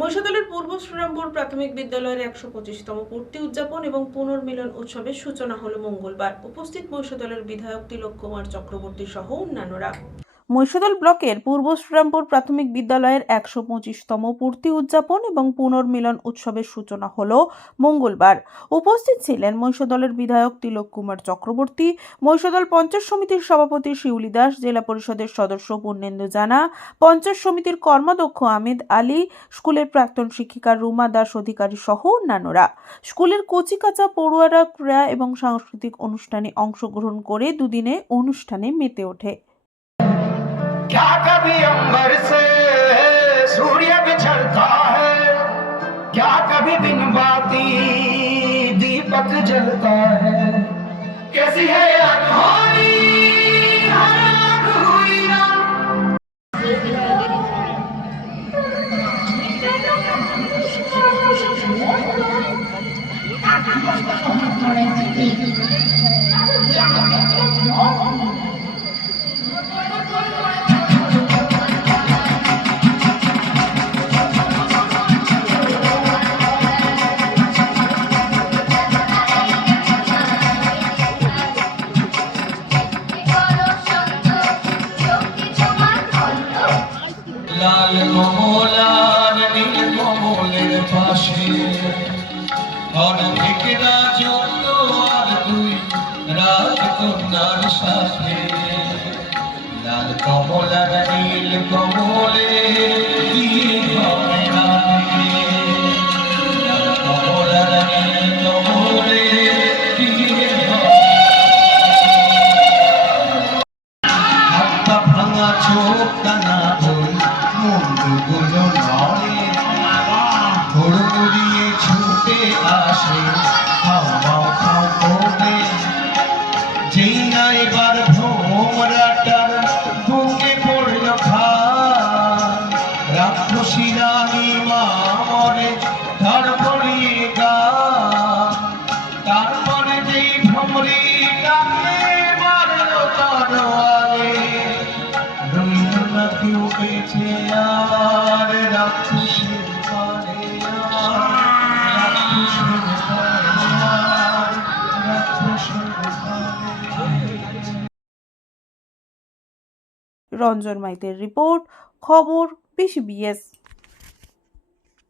মহিষাদলের পূর্ব শ্রীরামপুর প্রাথমিক বিদ্যালয়ের 125তম পূর্তি উদযাপন এবং পুনর্মিলন উৎসবের সূচনা হলো মঙ্গলবার। উপস্থিত মহিষাদলের বিধায়ক তিলক কুমার চক্রবর্তী সহ অন্যান্যরা। মহিষাদল ব্লকের পূর্ব শ্রীরামপুর প্রাথমিক বিদ্যালয়ের 125তম পূর্তি উদযাপন এবং পুনর্মিলন উৎসবের সূচনা হলো মঙ্গলবার। উপস্থিত ছিলেন মহিষাদলের বিধায়ক তিলক কুমার চক্রবর্তী, মহিষাদল পঞ্চায়েত সমিতির সভাপতি শিউলি দাস, জেলা পরিষদের সদস্য পূর্ণেন্দু জানা, পঞ্চায়েত সমিতির কর্মাধ্যক্ষ আহমেদ আলী, স্কুলের প্রাক্তন শিক্ষিকা রুমা দাস অধিকারী সহ অন্যান্যরা। স্কুলের কচিকাঁচা পড়ুয়ারা ক্রীড়া এবং সাংস্কৃতিক অনুষ্ঠানে অংশগ্রহণ করে দুদিনে অনুষ্ঠানে মেতে ওঠে। क्या कभी अंबर से सूर्य बिछड़ता है, क्या कभी बिन बाती दीपक जलता है, कैसी है अनहोनी हराग हुई ना। লাল কমলার নীল কমলের পাশে অনেক রাজত্ব আর দুই রাজকন্যার সাথে, লাল কমলার নীল কমলে লাল কমলার নীল কমলে হাতটা ভাঙা চোখ কানা মন্ডগুলো নয় ঘুরঘুরিয়ে ছুটে আসে হাওয়া খাওনে, যেই না এবার ভোমরাটার বুকে পড়ল খান, রাক্ষসী রানী মা মরে ধর পড়িয়ে গান, তারপরে যেই ভ্রমরিটাকে মারল তরোয়ারে, রইল না কেউ বেঁচে আর রাক্ষসের পারে, রাক্ষসের পারে, রাক্ষসের পারে। রঞ্জন মাইতের রিপোর্ট, খবর BCBS।